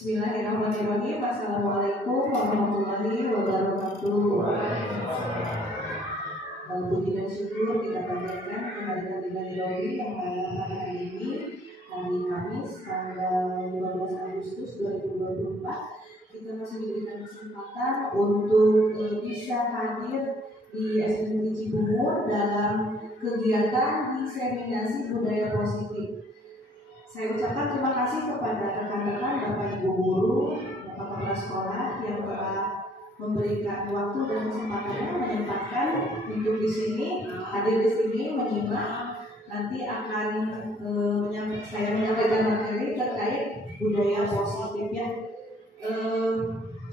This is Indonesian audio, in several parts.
Bismillahirrahmanirrahim. Assalamualaikum warahmatullahi wabarakatuh. Puji dan syukur kita panjatkan kehadiran Ilahi yang pada hari ini, hari Kamis tanggal 15 Agustus 2024, kita masih diberikan kesempatan untuk bisa hadir di SMK Cibungur dalam kegiatan diseminasi budaya positif. Saya ucapkan terima kasih kepada rekan-rekan Bapak Ibu guru, Bapak Kepala Sekolah yang telah memberikan waktu dan kesempatannya menyempatkan untuk di sini hadir di sini menyimak. Nanti akan saya menyampaikan materi terkait budaya positif ya.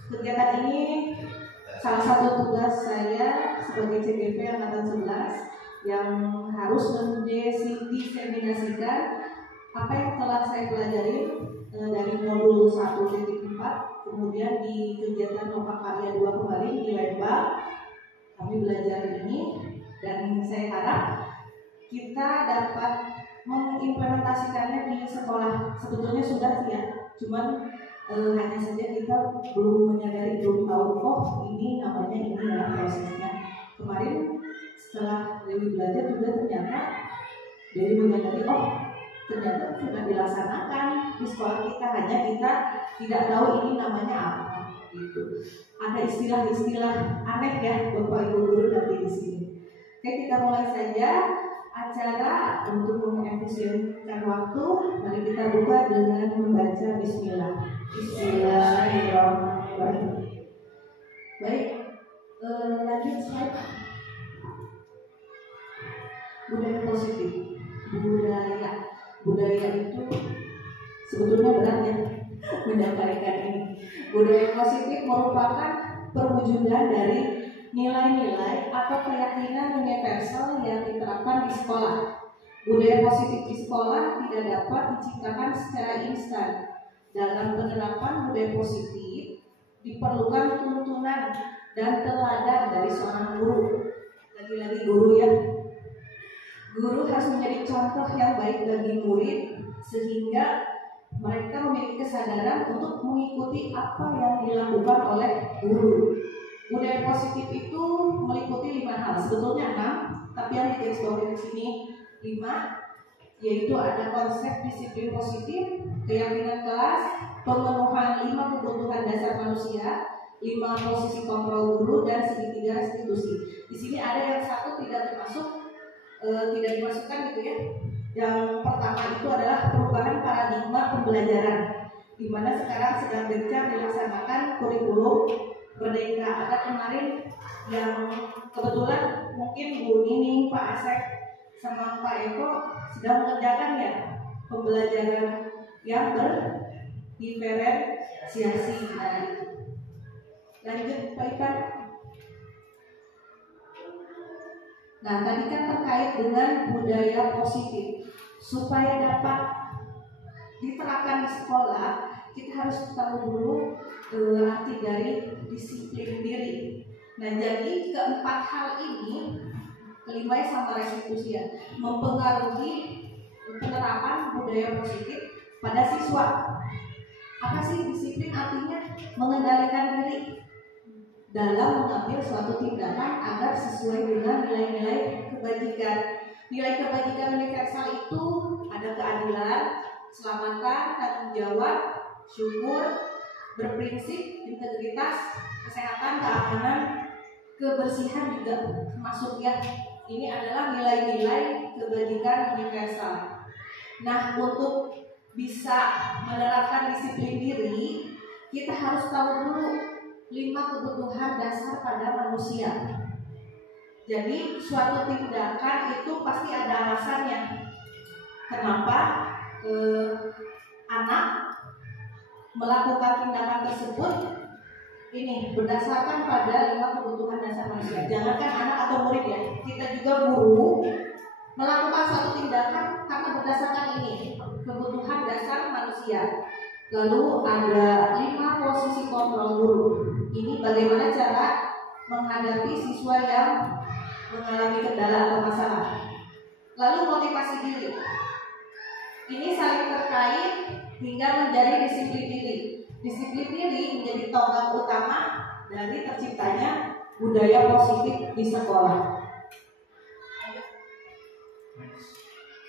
Kegiatan ini salah satu tugas saya sebagai CGV Angkatan 11 yang harus mendiseminasikan apa yang telah saya pelajari dari modul 1.4, kemudian di kegiatan Loka Karya 2 kemarin di Lembang kami belajar ini, dan saya harap kita dapat mengimplementasikannya di sekolah. Sebetulnya sudah sih ya, cuman hanya saja kita belum menyadari, belum tahu ini namanya, ini adalah prosesnya. Kemarin setelah Dewi belajar juga ternyata Dewi menyadari ternyata sudah dilaksanakan di sekolah kita, hanya kita tidak tahu ini namanya apa gitu. Ada istilah-istilah aneh ya Bapak Ibu guru nanti di sini. Oke, kita mulai saja acara. Untuk mengefisienkan waktu, mari kita buka dengan membaca Bismillah. Bismillahirrahmanirrahim. Baik, lanjut slide. Budaya positif. Budaya itu sebetulnya berat ya menyampaikan ini. Budaya positif merupakan perwujudan dari nilai-nilai atau keyakinan universal yang diterapkan di sekolah. Budaya positif di sekolah tidak dapat diciptakan secara instan. Dalam penerapan budaya positif diperlukan tuntunan dan teladan dari seorang guru. Lagi-lagi guru ya. Guru harus menjadi contoh yang baik bagi murid sehingga mereka memiliki kesadaran untuk mengikuti apa yang dilakukan oleh guru. Budaya positif itu meliputi 5 hal, sebetulnya 6, tapi yang digarisbawahi di sini 5, yaitu ada konsep disiplin positif, keyakinan kelas, pemenuhan 5 kebutuhan dasar manusia, 5 posisi kontrol guru, dan segitiga restitusi. Di sini ada yang satu tidak termasuk, tidak dimasukkan gitu ya. Yang pertama itu adalah perubahan paradigma pembelajaran, di mana sekarang sedang gencar dilaksanakan kurikulum Merdeka. Ada kemarin yang kebetulan mungkin Bu Nining, Pak Asep, sama Pak Eko sedang mengerjakan ya pembelajaran yang berdiferensiasi. Lanjut Pak Ipan. Nah, tadi kan terkait dengan budaya positif. Supaya dapat diterapkan di sekolah, kita harus tahu dulu arti dari disiplin diri. Nah, jadi keempat hal ini, kelima sama restitusi ya, mempengaruhi penerapan budaya positif pada siswa. Apa sih disiplin? Artinya mengendalikan diri dalam mengambil suatu tindakan agar sesuai dengan nilai-nilai kebajikan. Nilai kebajikan universal itu ada keadilan, keselamatan, tanggung jawab, syukur, berprinsip, integritas, kesehatan, keamanan, kebersihan juga termasuk ya. Ini adalah nilai-nilai kebajikan universal. Nah, untuk bisa menerapkan disiplin diri, kita harus tahu dulu 5 kebutuhan dasar pada manusia. Jadi suatu tindakan itu pasti ada alasannya. Kenapa anak melakukan tindakan tersebut? Ini berdasarkan pada 5 kebutuhan dasar manusia. Jangankan anak atau murid ya, kita juga guru melakukan suatu tindakan karena berdasarkan ini kebutuhan dasar manusia. Lalu ada 5 posisi kontrol guru. Ini bagaimana cara menghadapi siswa yang mengalami kendala atau masalah. Lalu motivasi diri. Ini saling terkait hingga menjadi disiplin diri. Disiplin diri menjadi tonggak utama dari terciptanya budaya positif di sekolah.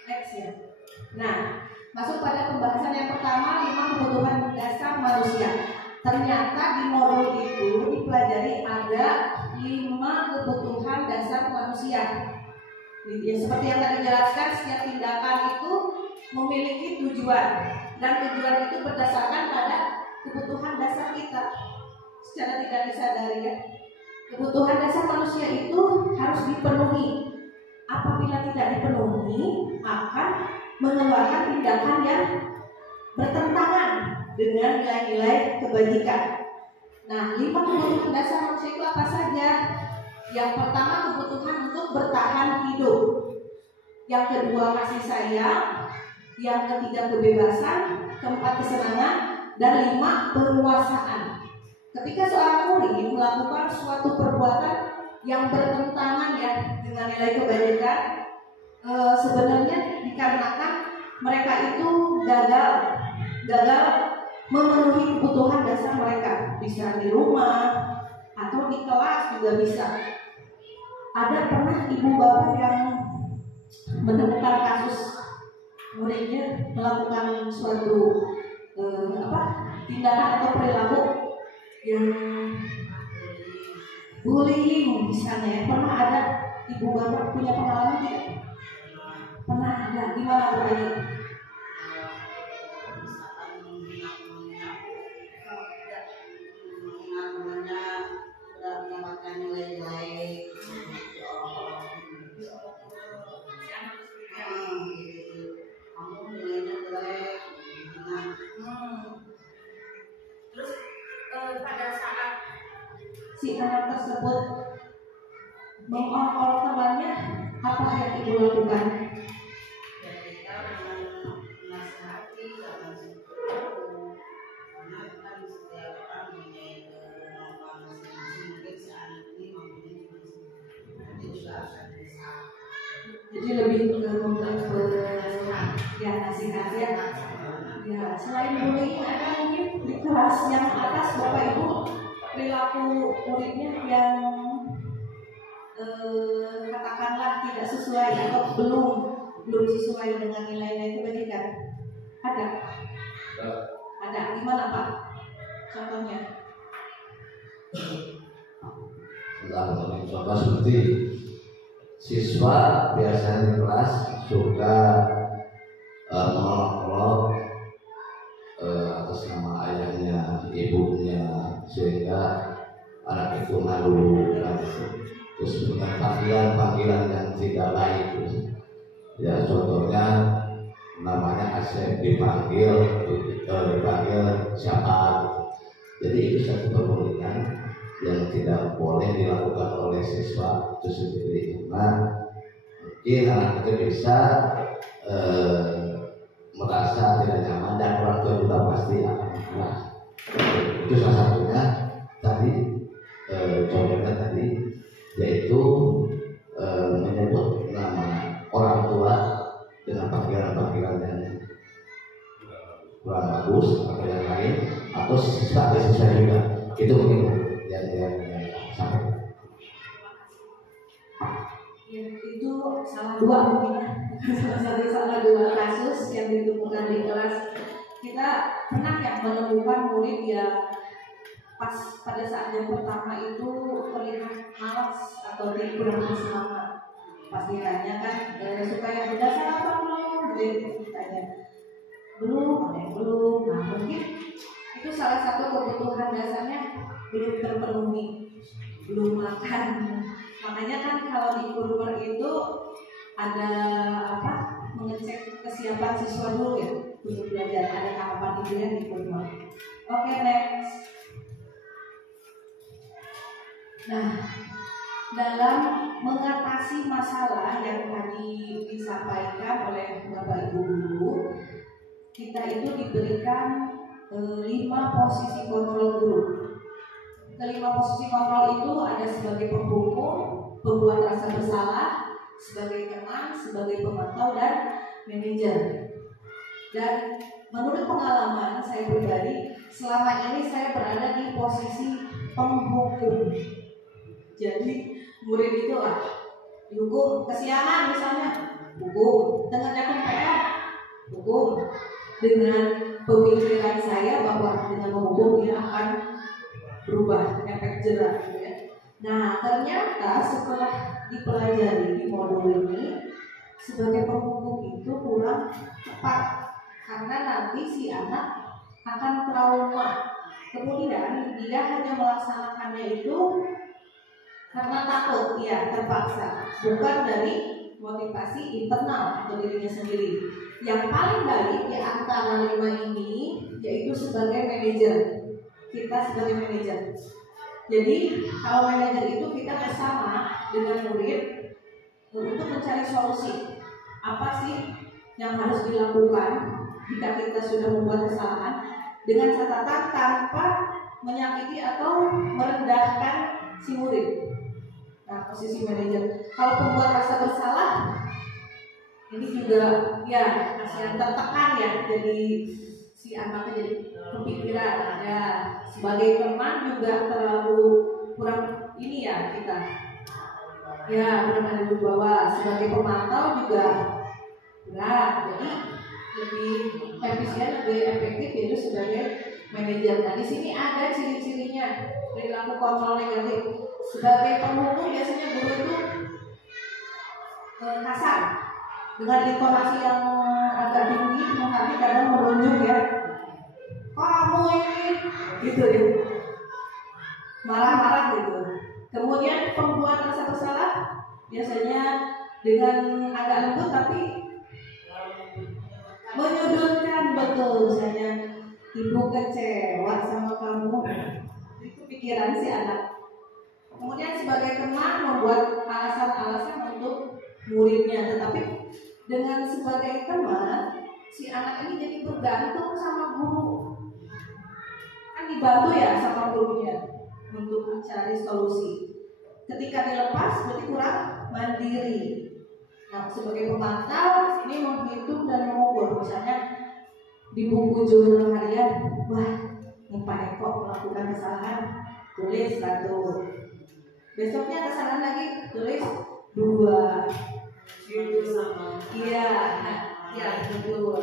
Next ya. Nah, masuk pada pembahasan yang pertama, 5 kebutuhan dasar manusia. Ternyata di modul itu dipelajari ada 5 kebutuhan dasar manusia. Ya, seperti yang tadi dijelaskan, setiap tindakan itu memiliki tujuan, dan tujuan itu berdasarkan pada kebutuhan dasar kita secara tidak disadari ya. Kebutuhan dasar manusia itu harus dipenuhi. Apabila tidak dipenuhi, maka mengeluarkan tindakan yang bertentangan dengan nilai-nilai kebajikan. Nah, 5 kebutuhan dasar manusia itu apa saja? Yang pertama, kebutuhan untuk bertahan hidup. Yang kedua, kasih sayang. Yang ketiga, kebebasan. Keempat, kesenangan. Dan 5, penguasaan. Ketika seorang murid melakukan suatu perbuatan yang bertentangan ya dengan nilai kebajikan, sebenarnya dikarenakan mereka itu gagal memenuhi kebutuhan dasar mereka, bisa di rumah atau di kelas juga bisa. Ada pernah ibu bapak yang menemukan kasus muridnya melakukan suatu tindakan atau perilaku yang bullying misalnya ya. Pernah ada ibu bapak punya pengalaman tidak? Pernah ada. Gimana Bu Ayu? Mendapatkan nilai jelek, kamu nilainya jelek. Terus pada saat si anak tersebut mengolok-olok temannya, apa yang ibu lakukan? Kita menasihati dengan situ, karena kan setiap orang punya kemampuan masing-masing. Mungkin si anak ini mampunya nanti juga akan bisa. Jadi lebih ke ya nasihat ya. Ya, selain bullying ada mungkin di kelas yang atas Bapak Ibu perilaku muridnya yang katakanlah tidak sesuai atau belum sesuai dengan nilai-nilai kebajikan. Ada. Gimana Pak? Contohnya? Contoh seperti siswa biasanya di kelas suka mengolok-olok atas nama ayahnya, ibunya, sehingga anak itu malu kan, terus dengan panggilan yang tidak baik. Ya contohnya namanya Asep dipanggil siapa. Jadi itu satu perbuatan yang tidak boleh dilakukan oleh siswa itu sendiri, karena mungkin anak itu bisa merasa tidak nyaman, dan orang tua juga pasti akan marah. Itu salah satunya tadi, contohnya tadi yaitu menyebut nama orang tua dengan panggilan yang kurang bagus atau yang lain, atau siswa juga. Itu mungkin yang sampai. Ya, itu salah dua mungkin salah dua kasus yang ditemukan di kelas. Kita pernah ya menemukan murid yang pada saat yang pertama itu terlihat malas atau kurang bersemangat. Pas ditanyakan supaya sudah sarapan belum, gitu ditanya belum. Nah mungkin itu salah satu kebutuhan dasarnya belum terpenuhi, belum makan. Makanya kan kalau di kurmer itu ada mengecek kesiapan siswa dulu ya untuk belajar, ada tahapan itu ya di kurmer. Oke, next. Nah, dalam mengatasi masalah yang tadi disampaikan oleh Bapak Ibu guru, kita itu diberikan 5 posisi kontrol guru. Kelima posisi kontrol itu ada sebagai penghukum, pembuat rasa bersalah, sebagai teman, sebagai pemantau, dan manajer. Dan menurut pengalaman saya pribadi, selama ini saya berada di posisi penghukum. Jadi murid itu dihukum kesiangan misalnya, hukum dengan datang PR, hukum dengan pemikiran saya bahwa dengan menghukum dia akan berubah efek jerah gitu ya. Nah ternyata setelah dipelajari di modul ini, sebagai penghukum itu kurang tepat karena nanti si anak akan trauma. Kemudian dia hanya melaksanakannya itu karena takut, ya terpaksa, bukan dari motivasi internal atau dirinya sendiri. Yang paling baik di antara 5 ini yaitu sebagai manajer. Kita sebagai manajer. Jadi kalau manajer itu kita bersama dengan murid untuk mencari solusi. Apa sih yang harus dilakukan jika kita sudah membuat kesalahan, dengan catatan tanpa menyakiti atau merendahkan si murid. Nah, posisi manajer. Kalau pembuat rasa bersalah, ini juga ya kasihan, tertekan ya, jadi si anaknya jadi kepikiran. Ya, sebagai teman juga terlalu kurang ini ya kita. Ya, kurang ada di bawah. Sebagai pemantau juga berat. Jadi lebih efisien, lebih efektif yaitu sebagai manajer. Nah, di sini ada ciri-cirinya perilaku kontrol negatif. Sebagai penghukum biasanya guru itu kasar dengan intonasi yang agak tinggi, menghati kadang menunjuk ya, kamu ini gitu ya, marah-marah gitu. Kemudian pembuat rasa bersalah biasanya dengan agak lembut tapi menyudutkan, betul. Misalnya ibu kecewa sama kamu, itu pikiran si anak. Kemudian sebagai teman membuat alasan-alasan untuk muridnya, tetapi dengan sebagai teman si anak ini jadi bergantung sama guru. Kan dibantu ya sama gurunya untuk mencari solusi. Ketika dilepas berarti kurang mandiri. Nah, sebagai pemantau ini menghitung dan mengukur. Misalnya di buku jurnal harian, wah ini Pak Eko melakukan kesalahan, tulis 1. Besoknya kesalahan lagi, tulis 2. Itu sama. Iya, ya betul.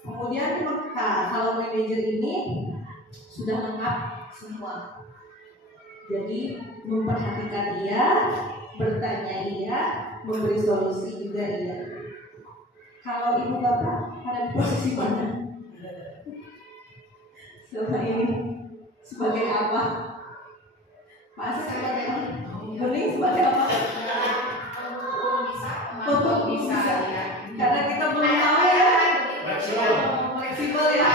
Kemudian kalau manajer ini sudah lengkap semua. Jadi memperhatikan iya, bertanya iya, memberi solusi juga iya. Kalau ibu bapak ada di posisi mana? Selama ini sebagai apa? Pak Asep sebagai apa? Bening sebagai apa? Hukum bisa ya. Karena kita belum tahu ya. Fleksibel ya.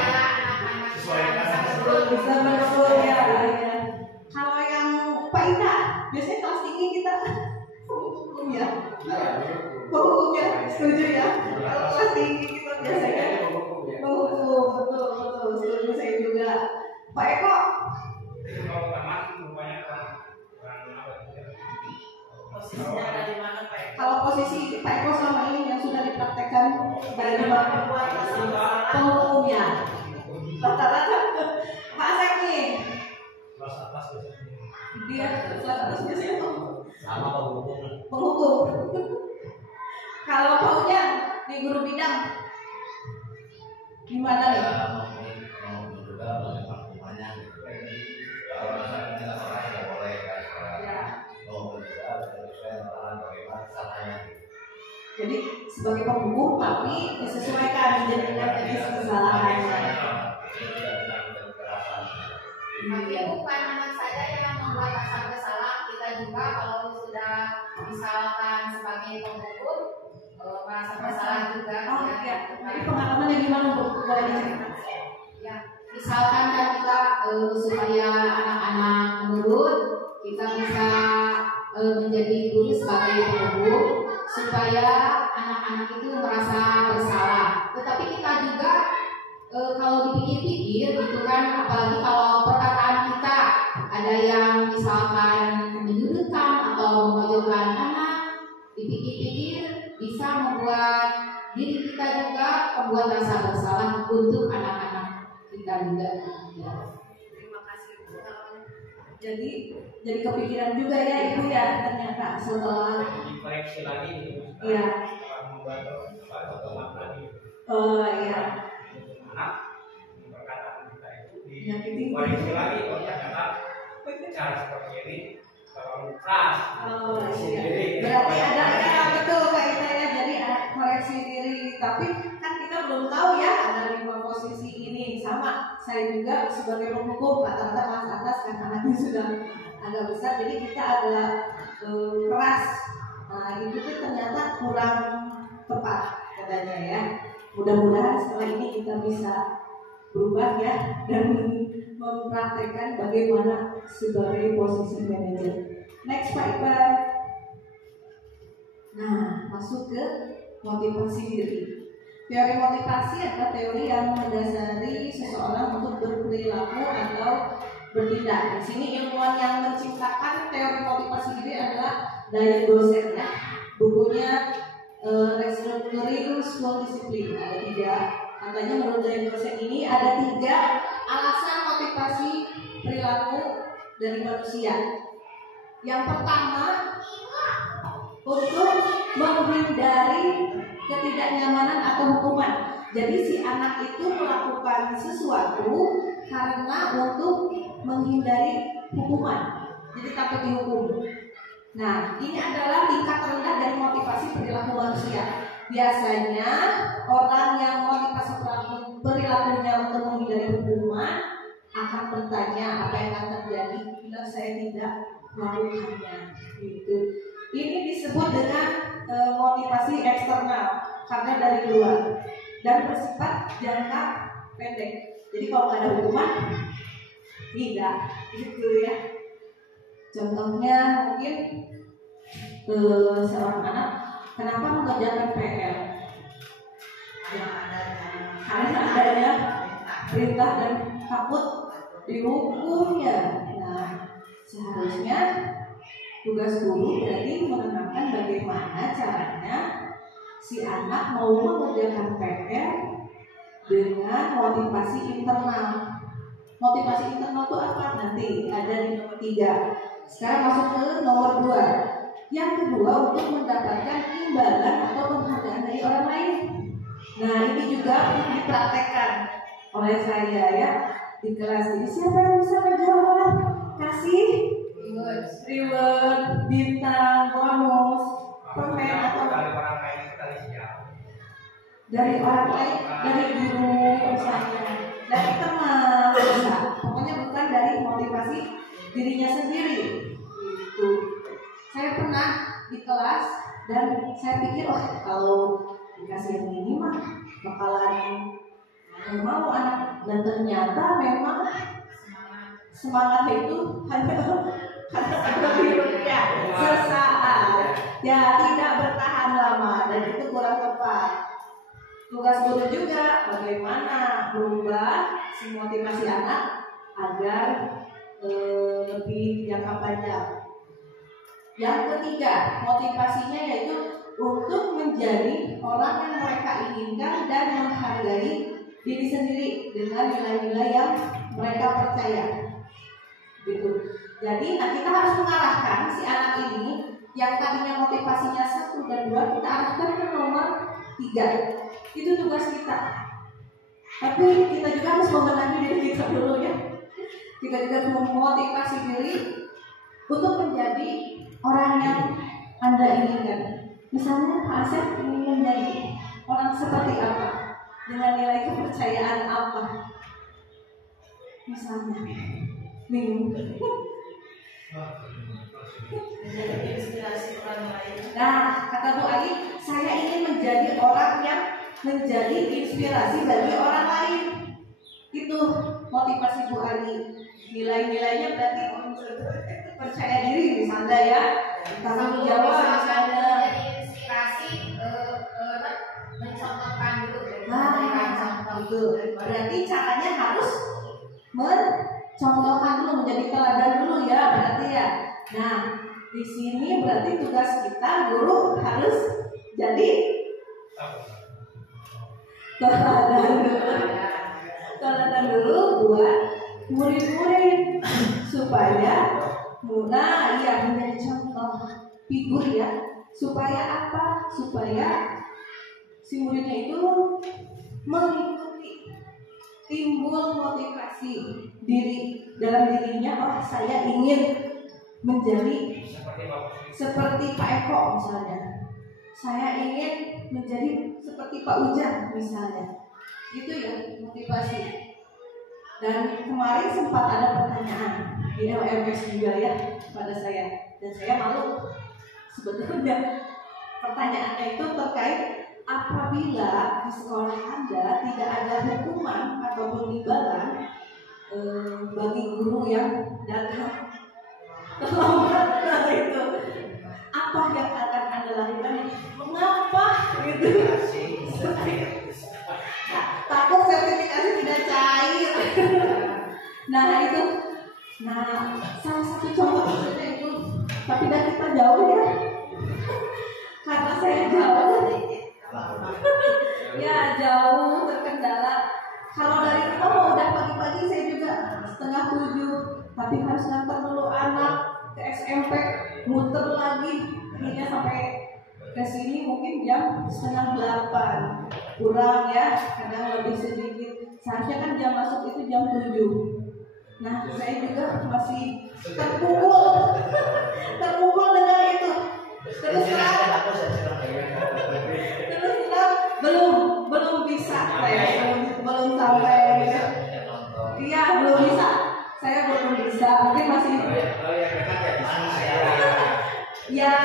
Bisa menurut ya. Kalau yang Pak Ida, biasanya kelas tinggi kita hukum ya. Hukum ya, setuju ya. Kalau kelas tinggi kita biasanya hukum, betul, setuju saya juga. Pak Eko. Posisinya dari mana Pak Eko? Kalau posisi Pak Eko selama ini yang sudah dipraktekkan dari mana? Penghukumnya. Rata-rata Pak Asep nih. Kelas atas biasanya. Dia kelas atas biasanya Sama penghukum. penghukum. Kalau Pak Ujang di guru bidang gimana nih? Mau juga boleh penghukumannya. Kalau misalnya kita salah tidak boleh kan. Ya. Mau juga sesuai dengan bagaimana kesalahannya. Jadi sebagai penghukum tapi disesuaikan dengan jenis kesalahannya. Tapi bukan anak saja yang membuat rasa bersalah, kita juga kalau sudah misalkan sebagai penghukum merasa bersalah juga. Oh ya. Jadi pengalamannya gimana Bu? Boleh diceritakan? Ya, misalkan kan kita supaya anak-anak menurut, kita bisa menjadi guru sebagai penghukum supaya anak-anak itu merasa bersalah. Tetapi kita juga kalau dipikir-pikir gitu kan, apalagi kalau perkataan kita ada yang misalkan menyudutkan atau memojokkan anak, dipikir-pikir bisa membuat diri kita juga membuat rasa bersalah untuk anak-anak. kita juga. Ya. Terima kasih Bu. Jadi kepikiran juga ya Ibu ya ternyata setelah dikoreksi lagi iya. setelah membuat atau makna di Iya. anak perkataan kita itu Nyakitin. dikoreksi lagi oh ternyata cara seperti ini terlalu keras. Iya. Berarti ada ya betul Kak Ita ya. Jadi ada koreksi diri. Tapi kan kita belum tahu ya ada 5 posisi ini. Sama saya juga sebagai penghukum rata-rata mas atas kan anaknya sudah agak besar. Jadi kita agak keras. Nah itu tuh ternyata kurang tepat katanya ya. Mudah-mudahan setelah ini kita bisa berubah ya dan mempraktekkan bagaimana sebagai posisi manajer. Next Pak Iqbal. Nah, masuk ke motivasi diri. Teori motivasi adalah teori yang mendasari seseorang untuk berperilaku atau bertindak. Di sini ilmuwan yang menciptakan teori motivasi diri adalah Diane Gosset ya. Bukunya Restructuring School Discipline ada 3. Katanya menurut Diane Gosset ini ada 3 alasan motivasi perilaku dari manusia. Yang pertama untuk menghindari ketidaknyamanan atau hukuman. Jadi si anak itu melakukan sesuatu karena untuk menghindari hukuman. Jadi takut dihukum. Nah, ini adalah tingkat rendah dari motivasi perilaku manusia. Biasanya orang yang motivasi perilakunya untuk menghindari hukuman akan bertanya apa yang akan terjadi bila saya tidak melakukannya. Gitu. Ini disebut dengan motivasi eksternal karena dari luar dan bersifat jangka pendek. Jadi kalau nggak ada hukuman, tidak, gitu ya. Contohnya mungkin seorang anak kenapa mengerjakan PR? Karena adanya perintah dan takut dihukumnya. Nah, seharusnya tugas guru berarti menenangkan bagaimana caranya si anak mau mengerjakan PR dengan motivasi internal. Motivasi internal itu apa? Nanti ada di nomor 3. Sekarang masuk ke nomor 2. Yang kedua untuk mendapatkan imbalan atau penghargaan dari orang lain. Nah ini juga dipraktekkan oleh saya ya di kelas ini. Siapa yang bisa menjawab? Kasih reward, bintang, bonus, permen atau dari orang lain sekali siap. dari orang lain, dari guru misalnya, dari teman, bisa. Pokoknya bukan dari motivasi dirinya sendiri. Itu. Saya pernah di kelas dan saya pikir, oh kalau dikasih yang ini mah bakalan mau anak, dan ternyata memang semangatnya itu hanya sesaat, ya tidak bertahan lama dan itu kurang tepat. Tugas guru juga bagaimana merubah si motivasi anak agar lebih jangka panjang. Yang ketiga, motivasinya yaitu untuk menjadi orang yang mereka inginkan dan menghargai diri sendiri dengan nilai-nilai yang mereka percaya. Gitu. Jadi kita harus mengarahkan si anak ini yang tadinya motivasinya 1 dan 2 kita arahkan ke nomor 3. Itu tugas kita. Tapi kita juga harus membenahi diri kita dulu ya. Kita juga harus memotivasi diri untuk menjadi orang yang Anda inginkan. Misalnya Pak Asep ingin menjadi orang seperti apa? Dengan nilai kepercayaan apa? Misalnya minum. Menjadi inspirasi orang lain. Nah, kata Bu Ali, saya ingin menjadi orang yang menjadi inspirasi bagi orang lain. Itu motivasi Bu Ali. Nilai-nilainya berarti percaya diri misalnya ya, tanggung jawab misalnya. Menjadi inspirasi, mencontohkan dulu. Itu berarti caranya harus mencontohkan dulu, menjadi teladan dulu ya, berarti ya. Nah, di sini berarti tugas kita guru harus jadi teladan dulu. teladan dulu buat murid-murid supaya menjadi contoh figur ya, supaya apa? Supaya si muridnya itu mengikuti, timbul motivasi dalam dirinya. Oh, saya ingin menjadi seperti Pak Eko misalnya, saya ingin menjadi seperti Pak Ujang misalnya, itu ya motivasi. Dan kemarin sempat ada pertanyaan di LMS juga ya pada saya, dan saya malu sebetulnya. Pertanyaannya itu terkait apabila di sekolah Anda tidak ada hukuman atau imbalan bagi guru yang datang terlambat, nah itu apa yang akan Anda lakukan? Mengapa gitu? Takut sertifikasi tidak cair. Nah itu, salah satu contoh maksudnya itu. Tapi dan kita jauh ya, karena saya jauh, ya jauh terkendala. Kalau dari rumah mau udah pagi-pagi saya juga 6:30, tapi harus ngantar dulu anak ke SMP, muter lagi, akhirnya sampai ke sini mungkin jam 7:30, kurang ya, kadang lebih sedikit. Seharusnya kan jam masuk itu jam 7. Nah, saya juga masih terpukul dengan itu. Terus belum bisa saya, belum sampai gitu. Iya, belum bisa. Saya belum bisa, mungkin masih. Ya.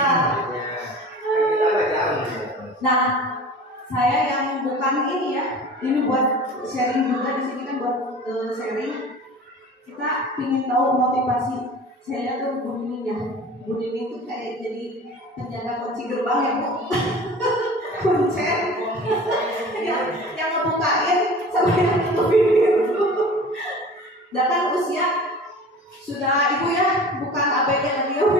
Nah, saya yang bukan ini ya, ini buat sharing juga di sini kan, buat sharing. Kita ingin tahu motivasi. Saya lihat tuh Bu Nining ya, Bu Nining itu kayak jadi penjaga kunci gerbang ya Bu. Kuncen yang ngebukain sama yang nutupin pintu. Dan kan usia sudah Ibu ya, bukan ABG lagi ya Bu.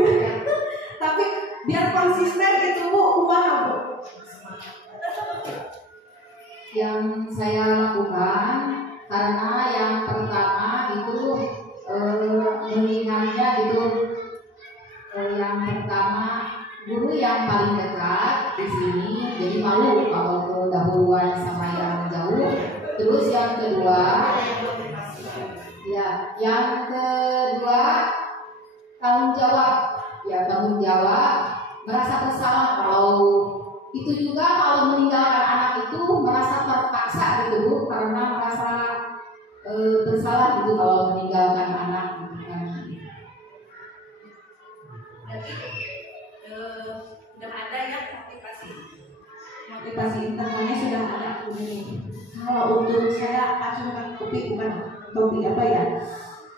Tapi biar konsisten gitu Bu, kumaha Bu? Yang saya lakukan karena yang pertama itu melihatnya gitu, yang pertama guru yang paling dekat di sini, jadi malu kalau kedahuluan sama yang jauh. Terus yang kedua, tanggung jawab, merasa bersalah kalau itu juga kalau meninggalkan anak itu merasa terpaksa gitu Bu, karena merasa bersalah gitu kalau meninggalkan anak gitu kan. Berarti sudah ada ya motivasi internalnya sudah ada ini. Kalau untuk saya acungkan topi, bukan topi apa ya,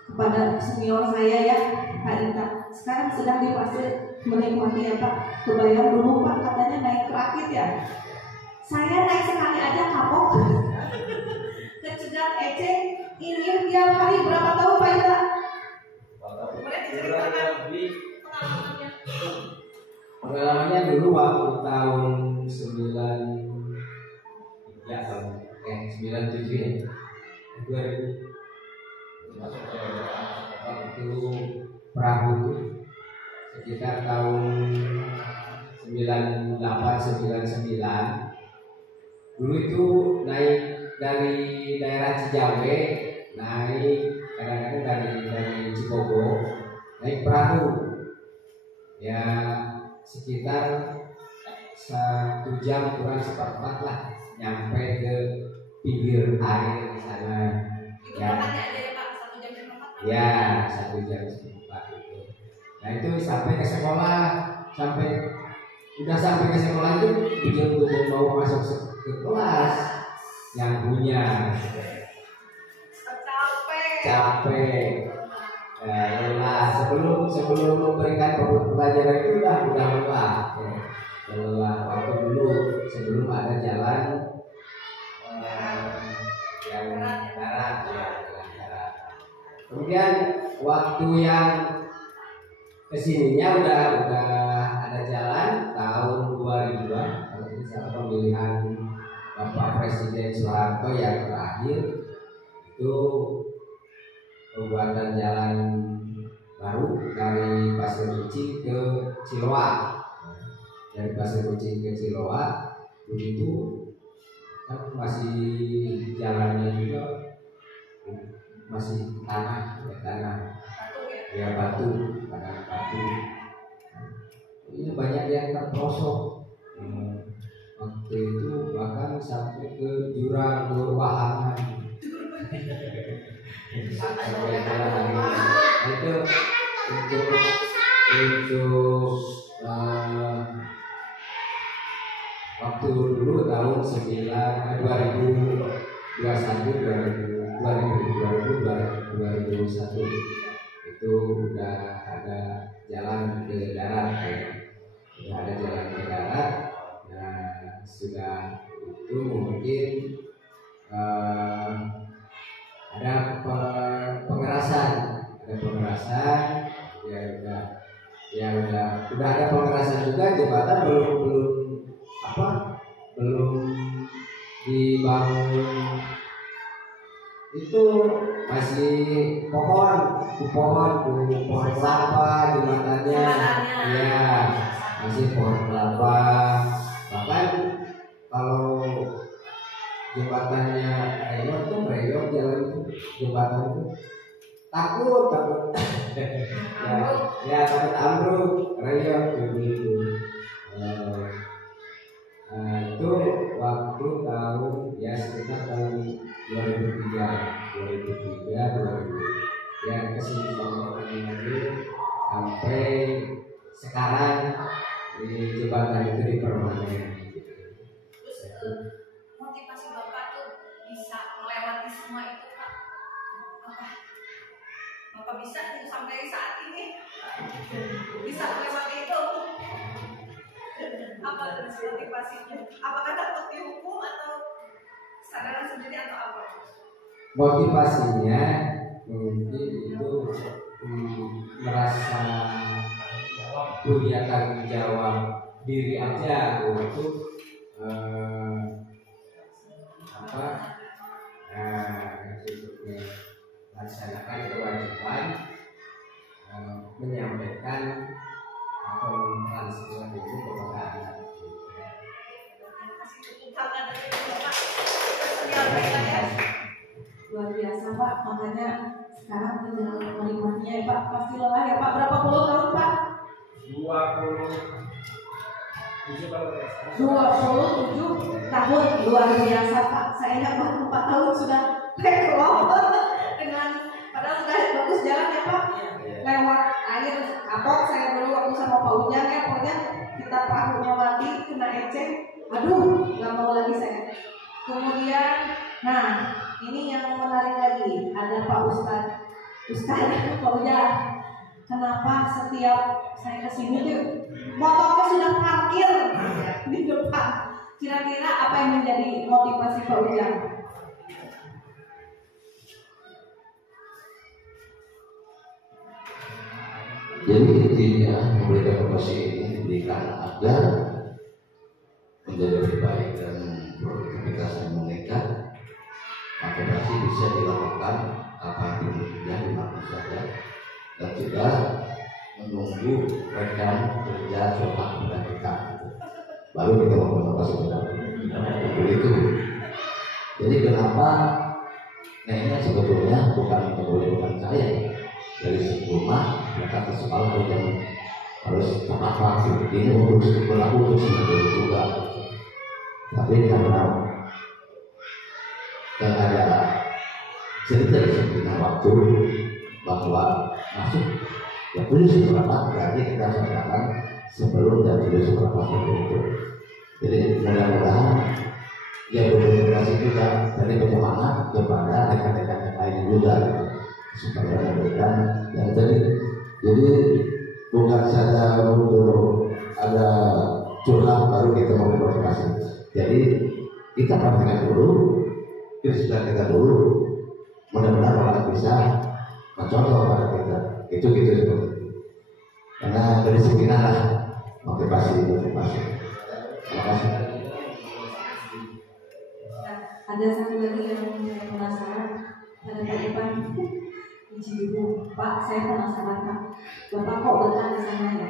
kepada senior saya ya Pak Inta, sekarang sedang di fase menikmati ya Pak. Kebayang dulu Pak katanya naik rakit ya, saya naik sekali aja kapok. Kecegat eceng ini tiap hari berapa tahun Pak Inta? Boleh diceritakan pengalamannya dulu waktu tahun 97 ya, 2000 waktu perahu itu sekitar tahun 98-99. Dulu itu naik dari daerah Cijawe, naik kadang-kadang dari Cibogo, naik perahu ya sekitar 1 jam kurang seperempat lah nyampe ke pinggir air di sana. Itu ya. Aja ya Pak, 1 jam seperempat. Ya, 1 jam seperempat itu. Nah itu sampai ke sekolah, udah sampai ke sekolah itu begitu mau masuk ke kelas yang punya capek. Lelah sebelum memberikan pelajaran itu udah lelah waktu dulu sebelum ada jalan yang darat ya, darat. Kemudian waktu yang kesininya udah ada jalan tahun 2002 kalau misalnya pemilihan Bapak Presiden Soeharto yang terakhir itu pembuatan jalan baru dari Pasir Kucing ke Ciloa. Dari Pasir Kucing ke Ciloa begitu kan masih jalannya juga masih tanah ya batu. Ini banyak yang terprosok. Waktu itu bahkan sampai ke jurang berwahangan. Sampai itu untuk waktu dulu tahun 2021 itu udah ada jalan ke darat Nah sudah itu mungkin ada pengerasan ya udah ada pengerasan juga. Jembatan belum dibangun, itu masih pohon kelapa jembatannya ya masih pohon kelapa. Bahkan kalau jembatannya reyok jalan itu jembatan itu takut ya takut ambruk reyok gitu. Itu waktu tahun ya sekitar tahun 2003 ya kesini sampai sekarang di jembatan itu dipermanen. Motivasi Bapak tuh bisa melewati semua itu, Pak. Bapak bisa sampai saat ini bisa melewati itu. Apa motivasinya? Apakah takut dihukum atau kesadaran sendiri atau apa? Motivasinya mungkin itu merasa punya tanggung jawab diri aja untuk melaksanakan kewajiban menyampaikan atau mentransfer itu kepada anak. Luar biasa Pak, makanya sekarang tinggal menikmatinya ya Pak. Pasti lelah ya Pak. Berapa puluh tahun Pak? 27 tahun. Luar biasa Pak. Saya ingat baru 4 tahun sudah keluar dengan padahal sudah bagus jalan ya Pak. Lewat air kapok saya dulu waktu sama Pak Ujang ya, pokoknya kita perahunya mati kena eceng. Aduh, nggak mau lagi saya. Kemudian, nah ini yang menarik lagi, ada Pak Ustadz Pak Ujang. Kenapa setiap saya kesini tuh motornya sudah parkir di depan? Kira-kira apa yang menjadi motivasi Pak Ujang? Jadi intinya memberikan informasi ini diberikan agar menjadi lebih baik dan produktivitas yang meningkat. Maka pasti bisa dilakukan apa yang dilakukan saja, dan juga menunggu rekan kerja coba kita baru kita mau apa sebenarnya begitu. Jadi kenapa ini sebetulnya bukan saya dari sebelumnya mereka ke sekolah harus tepat waktu. Ini untuk berlaku untuk semua juga. Tapi karena ada cerita di sekitar waktu bahwa masuk ya tulis berapa, berarti kita sampaikan sebelum dan tulis berapa itu. Jadi mudah-mudahan ya berkomunikasi juga dari bagaimana kepada rekan-rekan yang lain juga supaya memberikan yang tadi. Jadi bukan saja untuk ada curhat baru kita mau berkomunikasi. Jadi kita praktekkan dulu, kita dulu, mudah-mudahan orang bisa mencontoh pada kita. Itu gitu. Karena dari sekitar lah motivasi. Terima kasih. Ada satu lagi yang saya penasaran. pada Pak Ipan, izin dulu, Pak, saya penasaran Pak, Bapak kok betah di sana ya?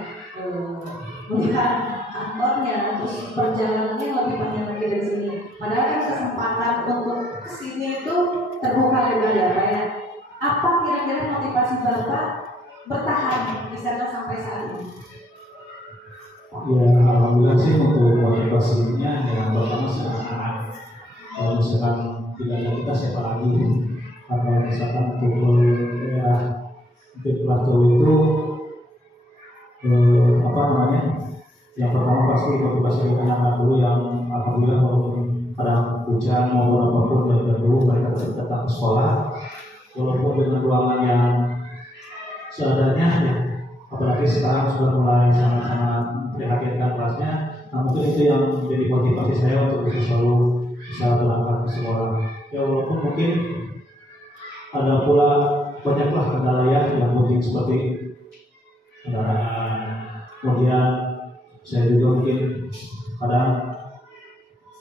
Melihat kantornya, terus perjalanannya lebih panjang lagi dari sini. Padahal kan kesempatan untuk kesini itu terbuka lebar ya Pak ya. Apa kira-kira motivasi Bapak bertahan di sana sampai saat ini? Ya, alhamdulillah sih untuk motivasinya yang pertama anak-anak. Kalau misalkan tidak ada kita siapa lagi? Kalau misalkan untuk ya untuk pelaku itu apa namanya? Yang pertama pasti motivasi anak-anak dulu yang alhamdulillah walaupun ada hujan maupun apapun dan dulu mereka tetap sekolah walaupun dengan ruangan yang seadanya ya. Apalagi sekarang sudah mulai sangat-sangat prihatinkan kelasnya. Nah mungkin itu yang menjadi motivasi saya untuk selalu bisa berangkat ke sekolah. Ya walaupun mungkin ada pula banyaklah kendala yang penting seperti kendaraan. Kemudian saya juga mungkin kadang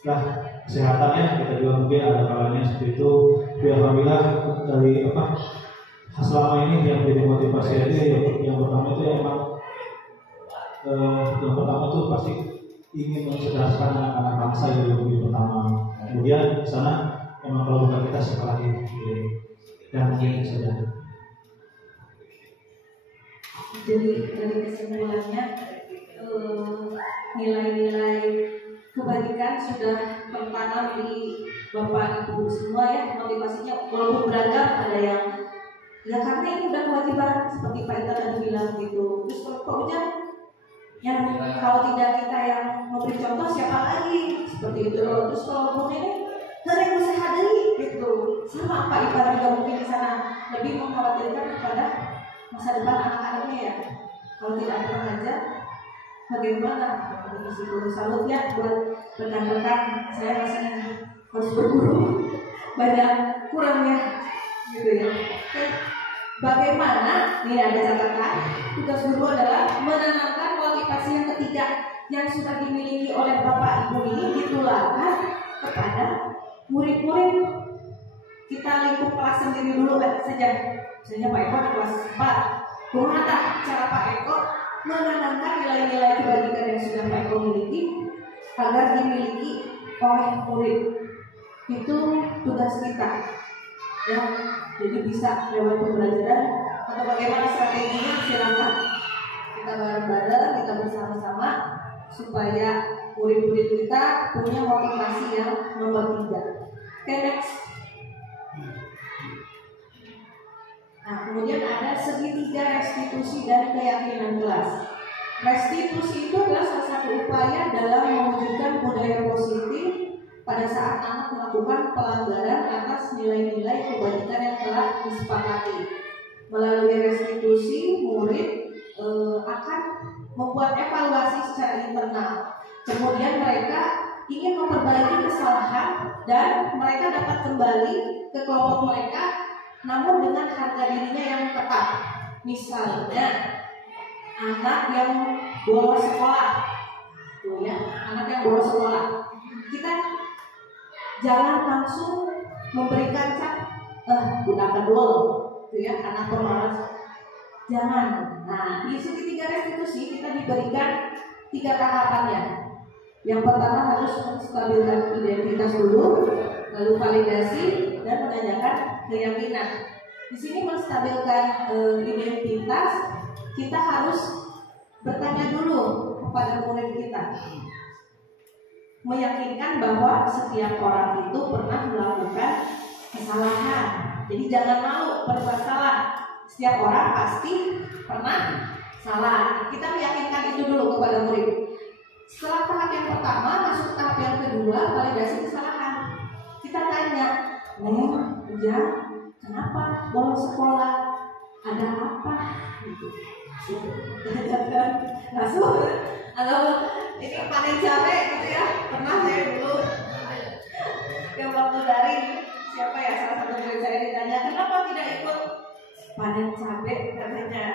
kesehatannya kita juga mungkin ada kalanya seperti itu. Alhamdulillah dari selama ini yang menjadi motivasi aja yang pertama itu emang yang pertama itu pasti ingin mencerdaskan anak-anak bangsa yang lebih pertama. Kemudian di sana emang kalau bukan kita siapa lagi dan mungkin saja. Jadi dari kesimpulannya nilai-nilai kebajikan sudah tertanam di Bapak Ibu semua ya. Motivasinya walaupun beragam, ada yang ya karena ini udah kewajiban seperti Pak Ita tadi bilang gitu. Terus kalau Pak Ujang yang kalau tidak kita yang memberi contoh siapa lagi seperti itu. Terus kalau Bu ini dari usaha dari gitu sama Pak Ita juga mungkin di sana lebih mengkhawatirkan kepada masa depan anak-anaknya ya. Kalau tidak ada pengajar bagaimana? Meskipun salut ya buat rekan-rekan, saya rasanya harus berguru banyak kurangnya gitu ya. Bagaimana? Ini ada catatan. Tugas guru adalah menanamkan motivasi yang ketiga yang sudah dimiliki oleh Bapak Ibu ini ditularkan kepada murid-murid. Kita lingkup kelas sendiri dulu saja. Misalnya Pak Eko di kelas 4. Bagaimana cara Pak Eko menanamkan nilai-nilai kebajikan yang sudah Pak Eko miliki agar dimiliki oleh murid? Itu tugas kita. Ya, jadi bisa lewat pembelajaran atau bagaimana strateginya silakan kita bareng-bareng, kita bersama-sama supaya murid-murid kita punya motivasi yang nomor 3. Oke, next. Nah, kemudian ada segitiga restitusi dan keyakinan kelas. Restitusi itu adalah salah satu upaya dalam mewujudkan budaya positif pada saat anak melakukan pelanggaran atas nilai-nilai kebajikan yang telah disepakati. Melalui restitusi, murid akan membuat evaluasi secara internal. Kemudian mereka ingin memperbaiki kesalahan dan mereka dapat kembali ke kelompok mereka, namun dengan harga dirinya yang tepat. Misalnya, anak yang bolos sekolah, tuh ya, anak yang bolos sekolah, kita jangan langsung memberikan cap, gunakan dulu, tuh ya, anak pemalas, jangan. Nah, di segitiga restitusi kita diberikan 3 tahapannya. Yang pertama harus menstabilkan identitas dulu, lalu validasi dan menanyakan keyakinan. Di sini menstabilkan identitas, kita harus bertanya dulu kepada murid kita, meyakinkan bahwa setiap orang itu pernah melakukan kesalahan. Jadi jangan malu berbuat salah. Setiap orang pasti pernah salah. Kita meyakinkan itu dulu kepada murid. Setelah tahap yang pertama, masuk tahap yang kedua, validasi kesalahan. Kita tanya, Ujang, kenapa bolos sekolah? Ada apa? Gitu. Masuk. Atau ini panen cabai gitu ya. Pernah saya dulu yang waktu dari siapa ya, salah satu murid saya ditanya, kenapa tidak ikut panen cabai? Katanya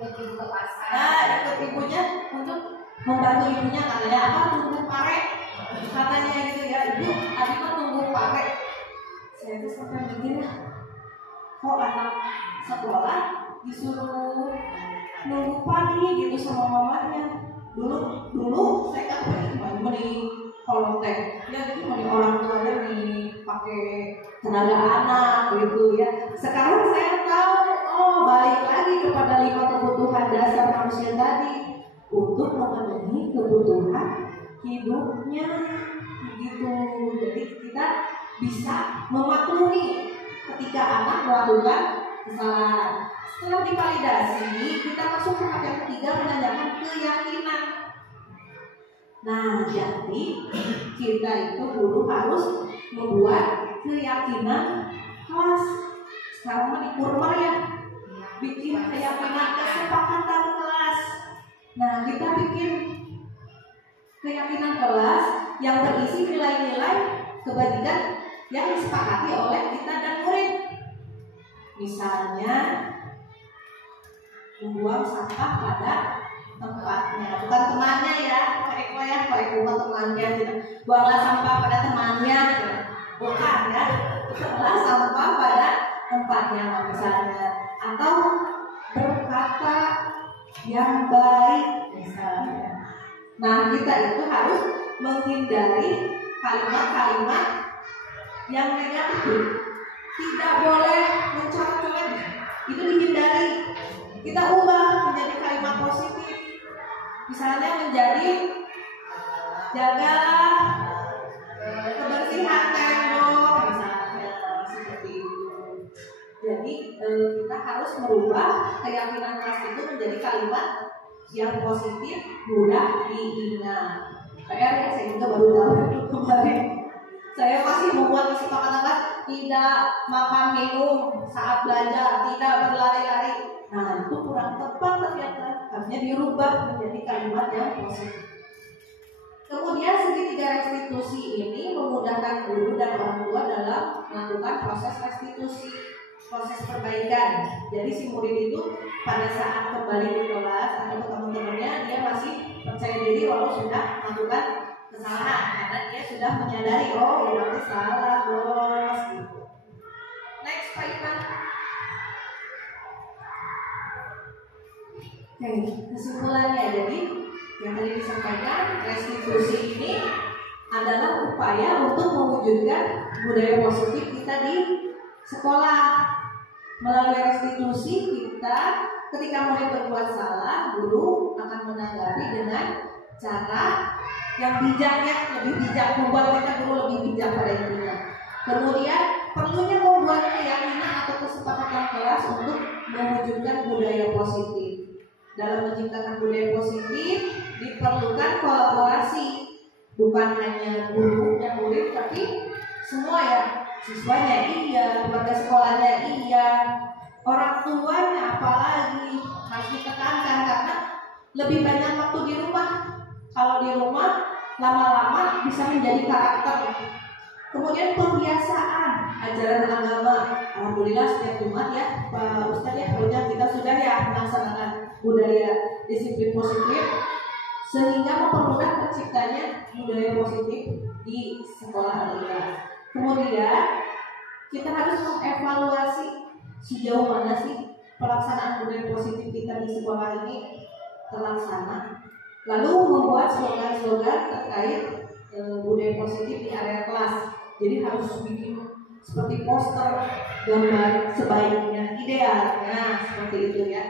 Ikut ibu ke pasar. Nah, ikut ibunya untuk membantu ibunya, katanya apa, tunggu pare, katanya gitu ya, ibu, tadi mah tunggu pare. Saya tuh sampai mikir, kok anak sekolah disuruh nunggu pagi gitu sama mamanya. Dulu saya kan mending kalau teh ya gitu mending orang tuanya nih pakai tenaga anak gitu ya. Sekarang saya tahu balik lagi kepada 5 kebutuhan dasar manusia tadi untuk memenuhi kebutuhan hidupnya gitu. Jadi kita bisa memaklumi ketika anak melakukan kesalahan. Setelah divalidasi, kita masuk ke tahap yang ketiga, menanyakan keyakinan. Nah, jadi kita itu dulu harus membuat keyakinan kelas. Sekarang mah di kurma ya, bikin keyakinan kesepakatan kelas. Nah, kita bikin keyakinan kelas yang berisi nilai-nilai kebajikan yang disepakati oleh kita dan murid. Misalnya membuang sampah pada tempatnya, bukan temannya ya, korek rumah temannya, buanglah sampah pada temannya, bukan ya, buanglah sampah pada tempatnya misalnya, atau berkata yang baik misalnya. Nah, kita itu harus menghindari kalimat-kalimat yang negatif. Tidak boleh mencolok-colok, itu dihindari. Kita ubah menjadi kalimat positif. Misalnya menjadi jagalah kebersihan tembok misalnya, seperti itu. Jadi kita harus merubah keyakinan kelas itu menjadi kalimat yang positif, mudah diingat. PR ya, saya juga baru tahu kemarin. Saya masih membuat kesepakatan kelas tidak makan minum saat belajar, tidak berlari-lari. Nah, itu kurang tepat ternyata. Harusnya dirubah menjadi kalimat yang positif. Kemudian segitiga restitusi ini memudahkan guru dan orang tua dalam melakukan proses restitusi, proses perbaikan. Jadi si murid itu pada saat kembali ke kelas atau ke teman-temannya, dia masih percaya diri walau sudah melakukan kesalahan karena dia sudah menyadari, oh berarti salah bos gitu. Next Pak Iman. Oke, kesimpulannya jadi yang tadi disampaikan, restitusi ini adalah upaya untuk mewujudkan budaya positif kita di sekolah. Melalui restitusi kita, ketika murid berbuat salah, guru akan menanggapi dengan cara yang bijak ya, lebih bijak, membuat kita guru lebih bijak pada intinya. Kemudian perlunya membuat keyakinan atau kesepakatan kelas untuk mewujudkan budaya positif. Dalam menciptakan budaya positif diperlukan kolaborasi, bukan hanya guru dan murid, tapi semua ya, siswanya iya, keluarga sekolahnya iya, orang tuanya apalagi harus ditekankan karena lebih banyak waktu di rumah. Kalau di rumah lama-lama bisa menjadi karakter. Kemudian pembiasaan ajaran agama. Alhamdulillah setiap Jumat ya Pak Ustadz ya, kita sudah ya melaksanakan budaya disiplin positif sehingga mempermudah terciptanya budaya positif di sekolah kita. Kemudian kita harus mengevaluasi sejauh mana sih pelaksanaan budaya positif kita di sekolah ini terlaksana. Lalu membuat slogan-slogan terkait budaya positif di area kelas. Jadi harus bikin seperti poster, gambar sebaiknya, idealnya seperti itu ya.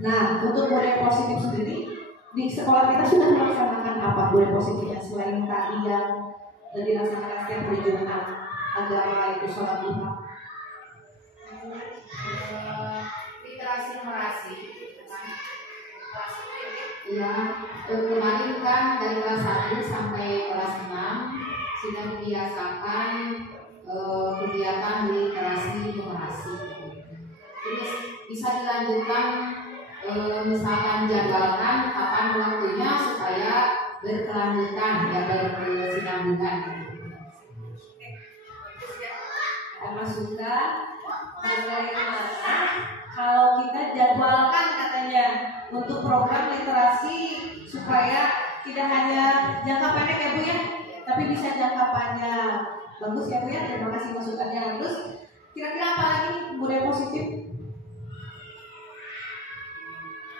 Nah, untuk budaya positif sendiri di sekolah kita sudah melaksanakan apa budaya positifnya selain tadi yang dilaksanakan setiap hari Jumat agama itu sholat duha. Literasi numerasi. Ya, kemarin kan dari kelas 1 sampai kelas 6 sudah membiasakan kegiatan literasi numerasi. Terus bisa dilanjutkan misalkan jadwalkan kapan waktunya supaya berkelanjutan ya, berkesinambungan. Masukan bagaimana kalau kita jadwalkan katanya untuk program literasi supaya tidak hanya jangka pendek ya Bu ya, tapi bisa jangka panjang. Bagus ya Bu ya, terima kasih masukannya. Terus Kira-kira apa lagi budaya positif?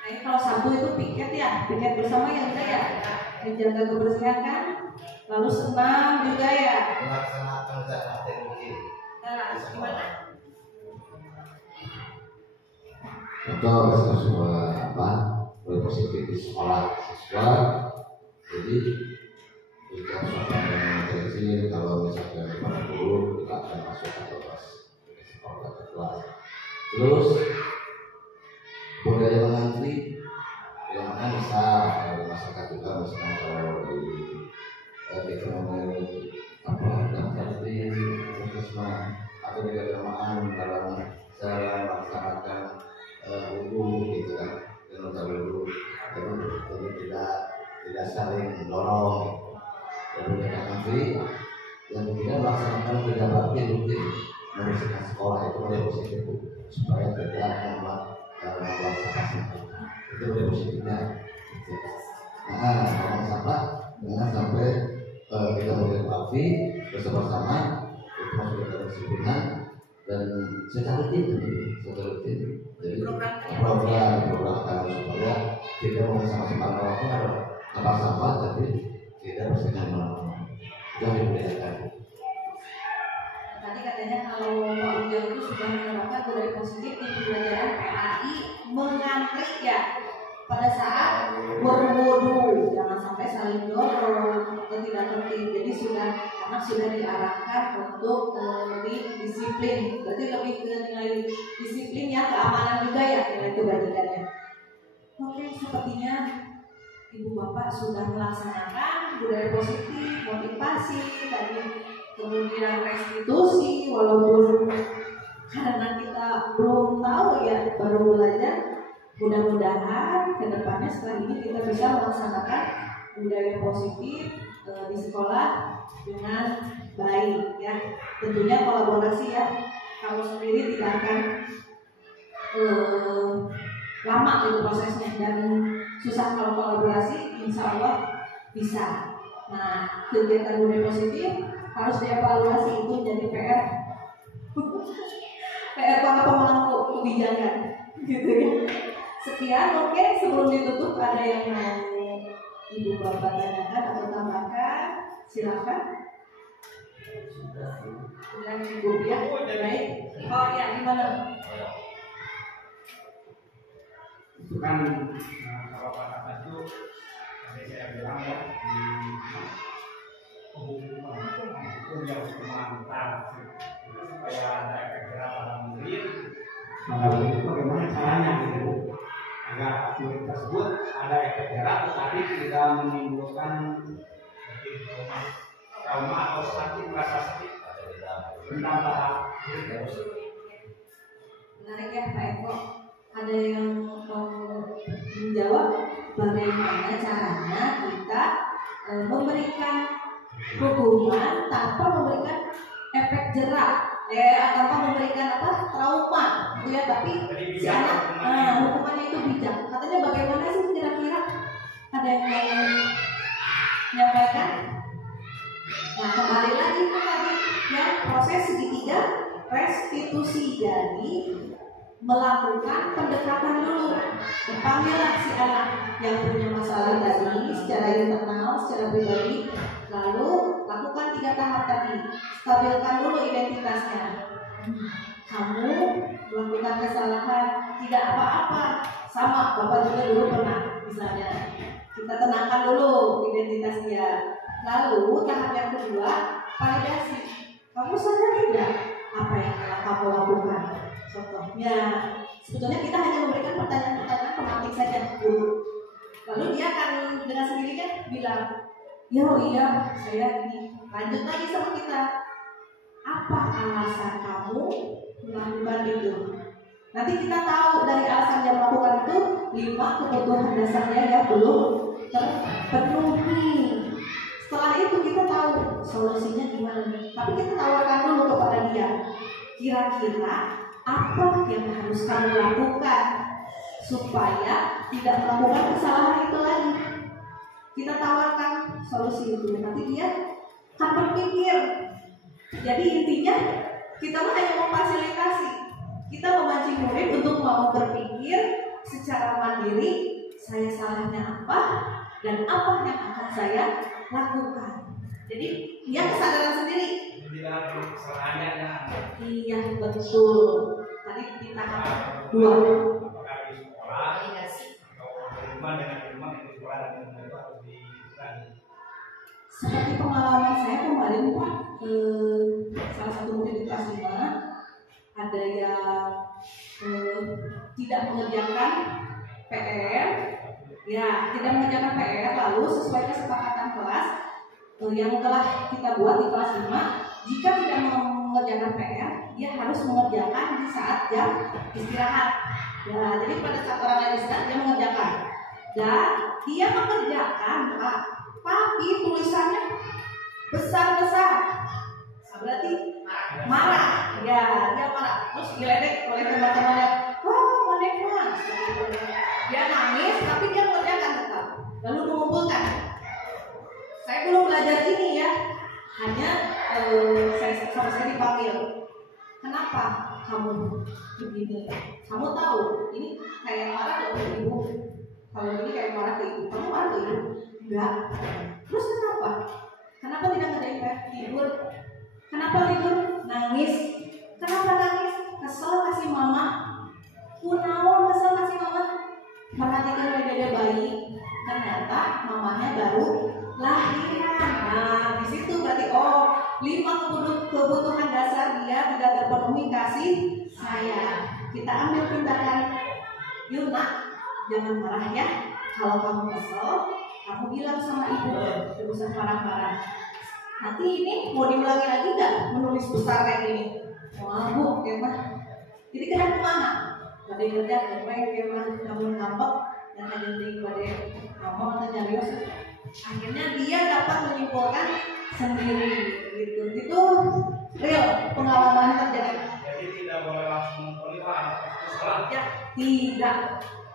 Nah, ini kalau Sabtu itu piket ya, piket bersama yang kita ya, menjaga kebersihan kan, lalu senam juga ya. Melaksanakan zakat teknologi. Nah, gimana? Contoh misalkan sebuah budaya positif di sekolah siswa. Jadi jika suasana yang kecil, kalau misalkan para guru kita akan masuk ke kelas sekolah ke kelas. Terus budaya mengantri yang mana bisa masyarakat juga misalkan kalau di ekonomi daftar di puskesmas atau di keagamaan dalam cara melaksanakan wudhu gitu kan, dan wudhu jadi tidak saling dorong. Dan mereka nanti yang tidak melaksanakan kerja bakti rutin membersihkan sekolah itu boleh positif supaya tidak membuat sampah. Itu boleh positifnya. Nah, kalau sampah jangan sampai kita boleh bakti bersama-sama itu masuk ke disiplinan dan secara rutin. Jadi program supaya tidak sama-sama melakukan tempat sampah tapi tidak bersihkan malam. Jangan dibedakan. Tadi katanya kalau Pak Ujang itu sudah menerapkan budaya positif di pelajaran PAI mengantri ya pada saat berwudu, jangan sampai saling dorong atau tidak tertib. Jadi anak sudah diarahkan untuk lebih disiplin. Berarti lebih ke nilai disiplin ya, keamanan juga ya nilai kebajikannya. Oke, sepertinya Ibu Bapak sudah melaksanakan budaya positif, motivasi tadi, kemudian restitusi, walaupun karena kita belum tahu ya, baru belajar. Mudah-mudahan kedepannya setelah ini kita bisa melaksanakan budaya positif di sekolah dengan baik ya. Tentunya kolaborasi ya. Kalau sendiri tidak akan lama itu prosesnya dan susah. Kalau kolaborasi insya Allah bisa. Nah, kegiatan budaya positif harus dievaluasi, itu menjadi PR para pemangku kebijakan gitu ya. Sekian, oke, sebelum ditutup ada yang mau Ibu Bapak tanyakan atau tambahkan, silakan. Sudah Ibu ya, baik. Oh ya, gimana? Itu kan kalau kata itu tadi saya bilang ya, di hukum yang mantap supaya ada efek jerah pada murid. Maka itu bagaimana caranya gitu agar murid tersebut ada efek jerah tetapi tidak menimbulkan trauma atau sakit, rasa sakit tentang para murid. Menarik ya Pak Eko. Ada yang mau menjawab bagaimana caranya kita memberikan hukuman tanpa memberikan efek jerah, tanpa memberikan trauma, ya, tapi si anak hukumannya itu bijak. Katanya bagaimana sih kira-kira? Ada yang mau menyampaikan? Nah, kembali lagi itu tadi ya, proses segitiga restitusi. Jadi melakukan pendekatan dulu, dipanggillah si anak yang punya masalah tadi secara internal, secara pribadi, lalu lakukan 3 tahap tadi. Stabilkan dulu identitasnya. Kamu melakukan kesalahan, tidak apa-apa, sama Bapak juga dulu pernah misalnya. Kita tenangkan dulu identitas dia. Lalu tahap yang kedua, validasi. Kamu sadar tidak apa yang telah kamu lakukan? Contohnya, sebetulnya kita hanya memberikan pertanyaan-pertanyaan pematik saja dulu. Lalu dia akan dengan sendirinya bilang, ya oh iya, saya ini. Lanjut lagi sama kita. Apa alasan kamu melakukan itu? Nanti kita tahu dari alasan dia melakukan itu 5 kebutuhan dasarnya yang belum terpenuhi. Setelah itu kita tahu solusinya gimana. Tapi kita tawarkan dulu kepada dia. Kira-kira apa yang harus kamu lakukan supaya tidak melakukan kesalahan itu lagi? Kita tawarkan solusi itu. Nanti dia akan berpikir. Jadi intinya Kita mah hanya memfasilitasi. Kita memancing murid untuk mau berpikir secara mandiri, saya salahnya apa dan apa yang akan saya lakukan. Jadi dia kesadaran sendiri. Iya betul. Tadi kita dua. Apakah di sekolah atau di rumah dengan rumah yang di sekolah dan itu harus dilakukan. Seperti pengalaman saya kemarin Pak, salah satu murid di kelas 5 ada yang tidak mengerjakan PR, ya tidak mengerjakan PR, lalu sesuai kesepakatan kelas yang telah kita buat di kelas 5, jika tidak mengerjakan PR, dia harus mengerjakan di saat jam istirahat. Ya, jadi pada saat orang lain istirahat dia mengerjakan, dan dia mengerjakan Pak, tapi tulisannya besar-besar, berarti marah, ya dia marah, terus diledek oleh teman-temannya, wah mana dia nangis, tapi dia mengerjakan tetap, lalu mengumpulkan. Saya belum belajar ini ya, hanya saya dipanggil, kenapa kamu begini? Kamu tahu ini kayak marah ke ibu, kalau ini kayak marah ke ibu, kamu marah ke ibu? Enggak. Terus kenapa? Kenapa tidak ngerjain PR? Tidur. Kenapa tidur? Nangis. Kenapa nangis? Kesel kasih mama. Kunaon kesel kasih mama? Perhatikan dede bayi. Ternyata mamanya baru lahiran. Nah, di situ berarti 5 kebutuhan dasar dia tidak terpenuhi kasih sayang. Kita ambil tindakan. Yuk nak, jangan marah ya. Kalau kamu kesel, kamu bilang sama ibu, tidak usah marah-marah. Nanti ini mau diulangi lagi nggak menulis besar kayak gini? Wah bu, emang. Jadi kena kemana? Pada kerja, emang kamu ngambek dan hanya pada ngomong atau nyarios. Akhirnya dia dapat menyimpulkan sendiri, gitu. Itu real pengalaman terjadi. Jadi tidak boleh langsung mengkuliah sekolah. Ya, tidak.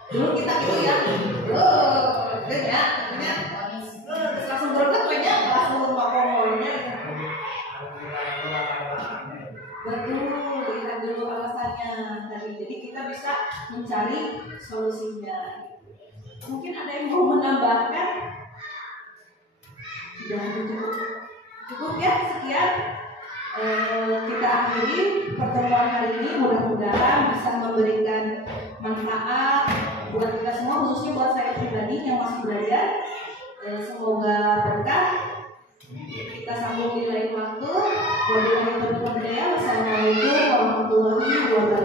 Dulu kita gitu ya, langsung berkat kayaknya langsung ngomongnya. Betul, lihat dulu alasannya tadi. Jadi kita bisa mencari solusinya. Mungkin ada yang mau menambahkan? Sudah cukup ya, sekian. Kita akhiri pertemuan hari ini, mudah-mudahan bisa memberikan manfaat buat kita semua, khususnya buat saya pribadi yang masih belajar. Semoga berkah. Kita sambung di lain waktu. Wassalamualaikum warahmatullahi wabarakatuh.